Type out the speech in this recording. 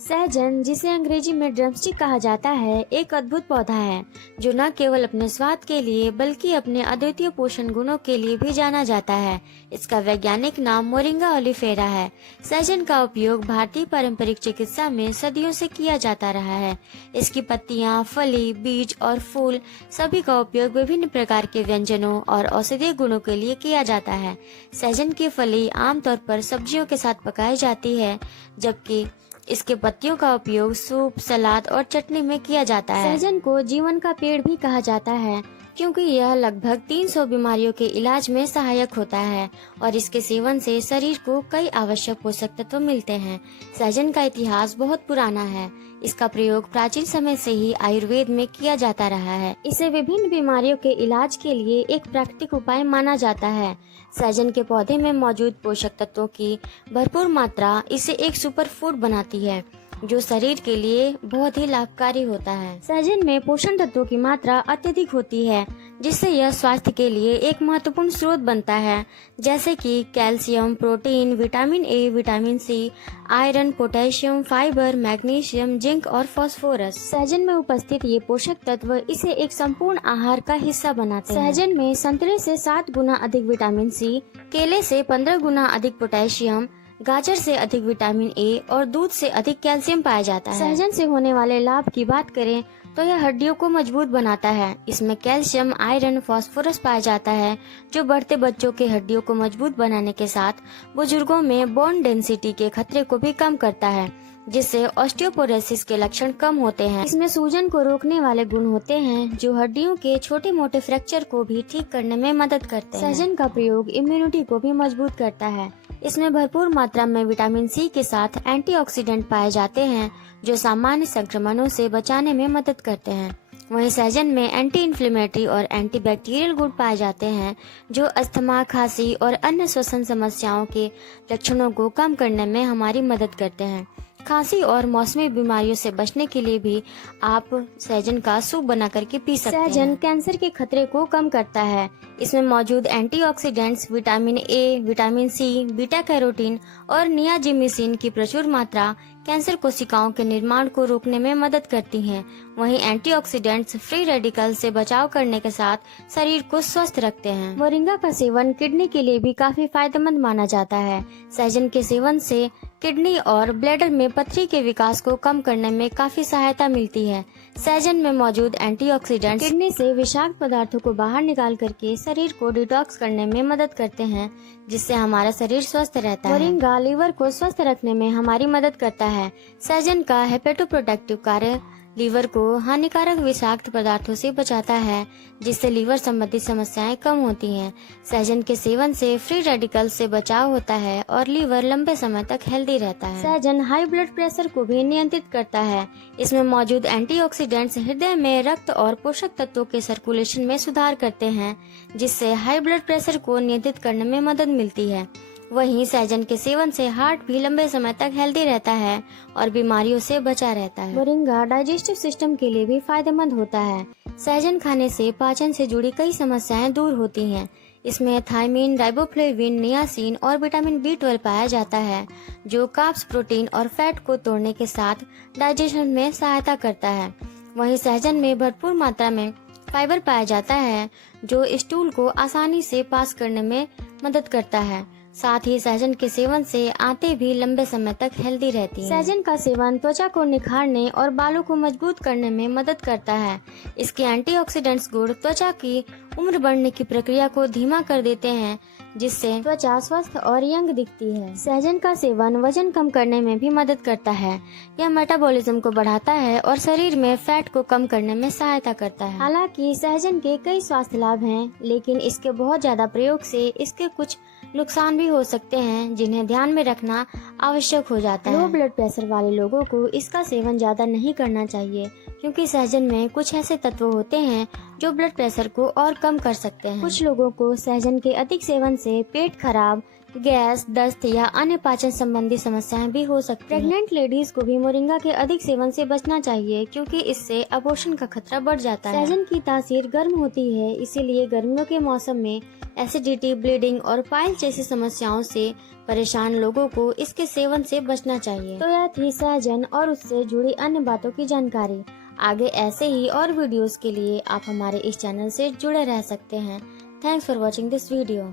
सहजन, जिसे अंग्रेजी में ड्रमस्टिक कहा जाता है, एक अद्भुत पौधा है जो न केवल अपने स्वाद के लिए बल्कि अपने अद्वितीय पोषण गुणों के लिए भी जाना जाता है। इसका वैज्ञानिक नाम मोरिंगा ओलिफेरा है। सहजन का उपयोग भारतीय पारंपरिक चिकित्सा में सदियों से किया जाता रहा है। इसकी पत्तियां, फली, बीज और फूल सभी का उपयोग विभिन्न प्रकार के व्यंजनों और औषधीय गुणों के लिए किया जाता है। सहजन की फली आमतौर पर सब्जियों के साथ पकाई जाती है, जबकि इसके पत्तियों का उपयोग सूप, सलाद और चटनी में किया जाता है। सहजन को जीवन का पेड़ भी कहा जाता है क्योंकि यह लगभग 300 बीमारियों के इलाज में सहायक होता है और इसके सेवन से शरीर को कई आवश्यक पोषक तत्व मिलते हैं। सहजन का इतिहास बहुत पुराना है। इसका प्रयोग प्राचीन समय से ही आयुर्वेद में किया जाता रहा है। इसे विभिन्न बीमारियों के इलाज के लिए एक प्राकृतिक उपाय माना जाता है। सहजन के पौधे में मौजूद पोषक तत्वों की भरपूर मात्रा इसे एक सुपर फूड बनाती है जो शरीर के लिए बहुत ही लाभकारी होता है। सहजन में पोषण तत्वों की मात्रा अत्यधिक होती है, जिससे यह स्वास्थ्य के लिए एक महत्वपूर्ण स्रोत बनता है, जैसे कि calcium, protein, vitamin A, vitamin C, iron, potassium, fibre, magnesium, zinc और फास्फोरस। सहजन में उपस्थित ये पोषक तत्व इसे एक संपूर्ण आहार का हिस्सा बनाते हैं। सहजन में संतरे से 7 गुना अधिक विटामिन सी, केले से 15 गुना अधिक पोटेशियम, गाजर से अधिक विटामिन ए और दूध से अधिक कैल्शियम पाया जाता है। सहजन से होने वाले लाभ की बात करें तो यह हड्डियों को मजबूत बनाता है। इसमें कैल्शियम, आयरन, फास्फोरस पाया जाता है जो बढ़ते बच्चों के हड्डियों को मजबूत बनाने के साथ बुजुर्गों में बोन डेंसिटी के खतरे को भी कम करता है, जिससे ऑस्टियोपोरोसिस के लक्षण कम होते हैं। इसमें सूजन को रोकने वाले गुण होते हैं जो हड्डियों के छोटे मोटे फ्रैक्चर को भी ठीक करने में मदद करते हैं। सहजन का प्रयोग इम्यूनिटी को भी मजबूत करता है। इसमें भरपूर मात्रा में विटामिन सी के साथ एंटीऑक्सीडेंट पाए जाते हैं जो सामान्य संक्रमणों से बचाने में मदद करते हैं। वहीं सहजन में एंटी इन्फ्लेमेटरी और एंटीबैक्टीरियल गुण पाए जाते हैं जो अस्थमा, खांसी और अन्य श्वसन समस्याओं के लक्षणों को कम करने में हमारी मदद करते हैं। खांसी और मौसमी बीमारियों से बचने के लिए भी आप सहजन का सूप बना करके पी सकते हैं। सहजन कैंसर के खतरे को कम करता है। इसमें मौजूद antioxidants, vitamin A, vitamin C, beta carotene और नियाजिमिसिन की प्रचुर मात्रा कैंसर कोशिकाओं के निर्माण को रोकने में मदद करती हैं। वहीं एंटीऑक्सीडेंट्स फ्री रेडिकल से बचाव करने के साथ शरीर को स्वस्थ रखते हैं। मोरिंगा का सेवन किडनी के लिए भी काफी फायदेमंद माना जाता है। सहजन के सेवन से किडनी और ब्लैडर में पथरी के विकास को कम करने में काफी सहायता मिलती है। सहजन में मौजूद एंटीऑक्सीडेंट्स किडनी से विषाक्त पदार्थों को बाहर निकाल करके शरीर को डिटॉक्स करने में मदद करते हैं, जिससे हमारा शरीर स्वस्थ रहता है। मोरिंगा लीवर को स्वस्थ रखने में हमारी मदद करता है। सहजन का हेपेटोप्रोटेक्टिव कार्य लीवर को हानिकारक विषाक्त पदार्थों से बचाता है, जिससे लीवर संबंधी समस्याएं कम होती हैं। सहजन के सेवन से फ्री रेडिकल से बचाव होता है और लीवर लंबे समय तक हेल्दी रहता है। सहजन हाई ब्लड प्रेशर को भी नियंत्रित करता है। इसमें मौजूद एंटीऑक्सीडेंट्स हृदय में रक्त और पोषक तत्वों के सर्कुलेशन में सुधार करते हैं, जिससे हाई ब्लड प्रेशर को नियंत्रित करने में मदद मिलती है। वहीं सहजन के सेवन से हार्ट भी लंबे समय तक हेल्दी रहता है और बीमारियों से बचा रहता है। मोरिंगा डाइजेस्टिव सिस्टम के लिए भी फायदेमंद होता है। सहजन खाने से पाचन से जुड़ी कई समस्याएं दूर होती हैं। इसमें थायमीन, राइबोफ्लेविन, नियासिन और विटामिन B12 पाया जाता है जो कार्ब्स, प्रोटीन और फैट को तोड़ने के साथ डाइजेशन में सहायता करता है। वहीं सहजन में भरपूर मात्रा में फाइबर पाया जाता है जो स्टूल को आसानी से पास करने में मदद करता है। साथ ही सहजन के सेवन से आंतें भी लंबे समय तक हेल्दी रहती हैं। सहजन का सेवन त्वचा को निखारने और बालों को मजबूत करने में मदद करता है। इसके एंटीऑक्सीडेंट्स गुण त्वचा की उम्र बढ़ने की प्रक्रिया को धीमा कर देते हैं, जिससे त्वचा स्वस्थ और यंग दिखती है। सहजन का सेवन वजन कम करने में भी मदद करता है। यह मेटाबॉलिज्म को बढ़ाता है और शरीर में फैट को कम करने में सहायता करता है। हालांकि सहजन के कई स्वास्थ्य लाभ हैं, लेकिन इसके बहुत ज्यादा प्रयोग से इसके कुछ नुकसान भी हो सकते हैं जिन्हें ध्यान में रखना आवश्यक हो जाता है। लो ब्लड प्रेशर वाले लोगों को इसका सेवन ज्यादा नहीं करना चाहिए, क्योंकि सहजन में कुछ ऐसे तत्व होते हैं जो ब्लड प्रेशर को और कम कर सकते हैं। कुछ लोगों को सहजन के अधिक सेवन से पेट खराब गैस, दस्त या अन्य पाचन संबंधी समस्याएं भी हो सकती हैं। प्रेग्नेंट लेडीज को भी मोरिंगा के अधिक सेवन से बचना चाहिए क्योंकि इससे अपोषण का खतरा बढ़ जाता है। सहजन की तासीर गर्म होती है, इसीलिए गर्मियों के मौसम में एसिडिटी, ब्लीडिंग और पाइल जैसी समस्याओं से परेशान लोगों को इसके सेवन से बचना चाहिए। तो यह थी सहजन और उससे जुड़ी अन्य बातों की जानकारी। आगे ऐसे ही और वीडियोस के लिए आप हमारे इस चैनल से जुड़े रह सकते हैं। Thanks for watching this video.